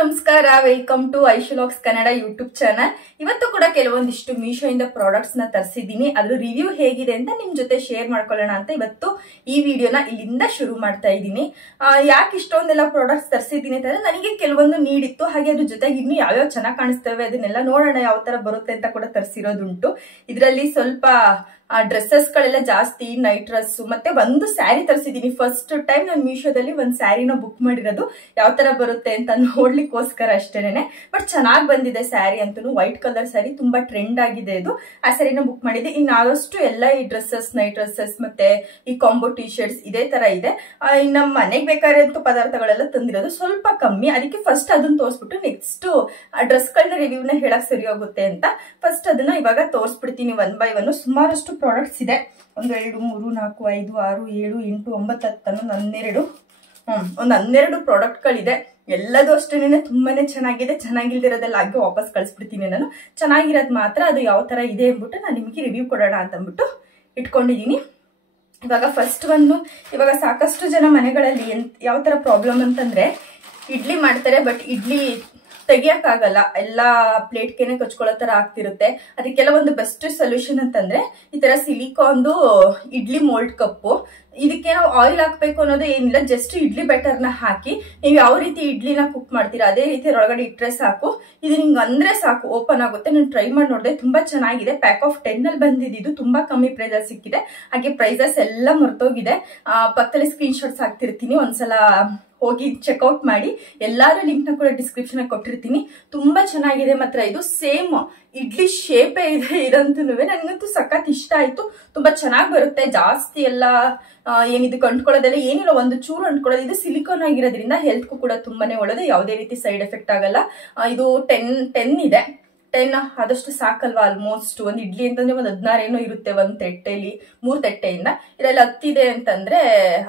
ನಮಸ್ಕಾರ, welcome to ಐಶುಲಾಕ್ಸ್ Kannada YouTube channel. ಇವತ್ತು ಕೂಡ ಕೆಲವೊಂದಿಷ್ಟು ಮೀಶೋ ಇಂದ ಪ್ರಾಡಕ್ಟ್ಸ್ ನ ತರಿಸಿದ್ದೀನಿ. ಅದ್ರ ರಿವ್ಯೂ ಹೇಗಿದೆ ಅಂತ ನಿಮ್ ಜೊತೆ ಶೇರ್ ಮಾಡ್ಕೊಳ್ಳೋಣ ಅಂತ ಇವತ್ತು ಈ ವಿಡಿಯೋನ ಇಲ್ಲಿಂದ ಶುರು ಮಾಡ್ತಾ ಇದ್ದೀನಿ. ಯಾಕೆ ಇಷ್ಟೊಂದೆಲ್ಲ ಪ್ರಾಡಕ್ಟ್ಸ್ ತರಿಸಿದ್ದೀನಿ ಅಂತಂದ್ರೆ ನನಗೆ ಕೆಲವೊಂದು ನೀಡಿತ್ತು, ಹಾಗೆ ಅದ್ರ ಜೊತೆಗೆ ಇನ್ನು ಯಾವ್ಯಾವ ಚೆನ್ನಾಗಿ ಕಾಣಿಸ್ತವೆ ಅದನ್ನೆಲ್ಲ ನೋಡೋಣ ಯಾವ ತರ ಬರುತ್ತೆ ಅಂತ ಕೂಡ ತರಿಸಿರೋದುಂಟು. ಇದರಲ್ಲಿ ಸ್ವಲ್ಪ ಡ್ರೆಸ್ಸಸ್ ಗಳೆಲ್ಲ ಜಾಸ್ತಿ, ನೈಟ್ ಡ್ರೆಸ್ ಮತ್ತೆ ಒಂದು ಸ್ಯಾರಿ ತರಿಸಿದೀನಿ. ಫಸ್ಟ್ ಟೈಮ್ ನಾನು ಮೀಶೋದಲ್ಲಿ ಒಂದು ಸ್ಯಾರಿನ ಬುಕ್ ಮಾಡಿರೋದು. ಯಾವ ತರ ಬರುತ್ತೆ ಅಂತ ನೋಡ್ಲಿಕ್ಕೋಸ್ಕರ ಅಷ್ಟೇನೆ. ಬಟ್ ಚೆನ್ನಾಗಿ ಬಂದಿದೆ ಸ್ಯಾರಿ ಅಂತೂ. ವೈಟ್ ಕಲರ್ ಸ್ಯಾರಿ, ತುಂಬಾ ಟ್ರೆಂಡ್ ಆಗಿದೆ ಇದು. ಆ ಸ್ಯಾರಿನ ಬುಕ್ ಮಾಡಿದ್ದೆ. ಇನ್ನು ಆದಷ್ಟು ಎಲ್ಲ ಈ ಡ್ರೆಸ್ಸಸ್, ನೈಟ್ ಡ್ರೆಸ್ಸಸ್ ಮತ್ತೆ ಈ ಕಾಂಬೋ ಟಿ ಶರ್ಟ್ಸ್ ಇದೇ ತರ ಇದೆ. ನಮ್ಮ ಮನೆಗೆ ಬೇಕಾದಂತ ಪದಾರ್ಥಗಳೆಲ್ಲ ತಂದಿರೋದು ಸ್ವಲ್ಪ ಕಮ್ಮಿ. ಅದಕ್ಕೆ ಫಸ್ಟ್ ಅದನ್ನ ತೋರಿಸ್ಬಿಟ್ಟು ನೆಕ್ಸ್ಟ್ ಡ್ರೆಸ್ ಗಳನ್ನ ರಿವ್ಯೂನ ಹೇಳಕ್ ಸರಿ ಹೋಗುತ್ತೆ ಅಂತ ಫಸ್ಟ್ ಅದನ್ನ ಇವಾಗ ತೋರಿಸ್ಬಿಡ್ತೀನಿ ಒನ್ ಬೈ ಒನ್. ಸುಮಾರಷ್ಟು ಪ್ರಾಡಕ್ಟ್ಸ್ ಇದೆ. 1 2 3 4 5 6 7 8 9 10 11 12 ಪ್ರಾಡಕ್ಟ್ ಗಳಿದೆ. ಎಲ್ಲದೂ ಅಷ್ಟೇನೆ ತುಂಬಾನೇ ಚೆನ್ನಾಗಿದೆ. ಚೆನ್ನಾಗಿಲ್ದಿರೋದೆಲ್ಲ ಹಾಗೆ ವಾಪಸ್ ಕಳಿಸ್ಬಿಡ್ತೀನಿ ನಾನು. ಚೆನ್ನಾಗಿರೋದು ಮಾತ್ರ ಅದು ಯಾವ ತರ ಇದೆ ಅಂದ್ಬಿಟ್ಟು ನಾನು ನಿಮಗೆ ರಿವ್ಯೂ ಕೊಡೋಣ ಅಂತ ಅಂದ್ಬಿಟ್ಟು ಇಟ್ಕೊಂಡಿದೀನಿ. ಇವಾಗ ಫಸ್ಟ್ ಒಂದು, ಇವಾಗ ಸಾಕಷ್ಟು ಜನ ಮನೆಗಳಲ್ಲಿ ಯಾವ ತರ ಪ್ರಾಬ್ಲಮ್ ಅಂತಂದ್ರೆ ಇಡ್ಲಿ ಮಾಡ್ತಾರೆ, ಬಟ್ ಇಡ್ಲಿ ತೆಗಿಯಕ್ಕಾಗಲ್ಲ, ಎಲ್ಲಾ ಪ್ಲೇಟ್ಗೆನೆ ಕಚ್ಕೊಳ್ಳೋ ತರ ಆಗ್ತಿರುತ್ತೆ. ಅದಕ್ಕೆಲ್ಲ ಒಂದು ಬೆಸ್ಟ್ ಸೊಲ್ಯೂಷನ್ ಅಂತಂದ್ರೆ ಈ ತರ ಸಿಲಿಕಾನ್ದು ಇಡ್ಲಿ ಮೋಲ್ಡ್ ಕಪ್ಪು. ಇದಕ್ಕೆ ನಾವು ಆಯಿಲ್ ಹಾಕ್ಬೇಕು ಅನ್ನೋದು ಏನಿಲ್ಲ, ಜಸ್ಟ್ ಇಡ್ಲಿ ಬ್ಯಾಟರ್ನ ಹಾಕಿ ನೀವು ಯಾವ ರೀತಿ ಇಡ್ಲಿನ ಕುಕ್ ಮಾಡ್ತೀರಾ ಅದೇ ರೀತಿ ಒಳಗಡೆ ಇಟ್ಟರೆ ಸಾಕು. ಇದು ನಿಂಗೆ ಅಂದ್ರೆ ಸಾಕು, ಓಪನ್ ಆಗುತ್ತೆ. ನಾನು ಟ್ರೈ ಮಾಡಿ ನೋಡಿದೆ, ತುಂಬಾ ಚೆನ್ನಾಗಿದೆ. ಪ್ಯಾಕ್ ಆಫ್ 10 ಅಲ್ಲಿ ಬಂದಿದ್ದು, ತುಂಬಾ ಕಮ್ಮಿ ಪ್ರೈಸಸ್ ಸಿಕ್ಕಿದೆ. ಹಾಗೆ ಪ್ರೈಸಸ್ ಎಲ್ಲ ಮರ್ತೋಗಿದೆ. ಪಕ್ಕದಲ್ಲಿ ಸ್ಕ್ರೀನ್ ಶಾಟ್ಸ್ ಹಾಕ್ತಿರ್ತೀನಿ, ಒಂದ್ಸಲ ಹೋಗಿ ಚೆಕ್ಔಟ್ ಮಾಡಿ. ಎಲ್ಲಾರು ಲಿಂಕ್ ನ ಕೂಡ ಡಿಸ್ಕ್ರಿಪ್ಷನ್ ಕೊಟ್ಟಿರ್ತೀನಿ. ತುಂಬಾ ಚೆನ್ನಾಗಿದೆ ಮಾತ್ರ. ಇದು ಸೇಮ್ ಇಡ್ಲಿ ಶೇಪೇ ಇದೆ ಇದಂತೂ. ನನಗಂತೂ ಸಖತ್ ಇಷ್ಟ ಆಯ್ತು. ತುಂಬಾ ಚೆನ್ನಾಗಿ ಬರುತ್ತೆ. ಜಾಸ್ತಿ ಎಲ್ಲ ಏನಿದು ಅಂಟ್ಕೊಳ್ಳೋದೆಲ್ಲ ಏನಿಲ್ಲ, ಒಂದು ಚೂರು ಅಂಟ್ಕೊಳ್ಳೋದು. ಇದು ಸಿಲಿಕಾನ್ ಆಗಿರೋದ್ರಿಂದ ಹೆಲ್ತ್ಗೂ ಕೂಡ ತುಂಬಾನೇ ಒಳ್ಳೇದು. ಯಾವುದೇ ರೀತಿ ಸೈಡ್ ಎಫೆಕ್ಟ್ ಆಗಲ್ಲ. ಇದು 10 ಇದೆ. 10 ಆದಷ್ಟು ಸಾಕಲ್ವಾ. ಆಲ್ಮೋಸ್ಟ್ ಒಂದು ಇಡ್ಲಿ ಅಂತಂದ್ರೆ ಒಂದು 16 ಏನೋ ಇರುತ್ತೆ ಒಂದು ತಟ್ಟೆಯಲ್ಲಿ, 3 ತಟ್ಟೆಯಿಂದ. ಇದರಲ್ಲಿ 10 ಇದೆ ಅಂತಂದ್ರೆ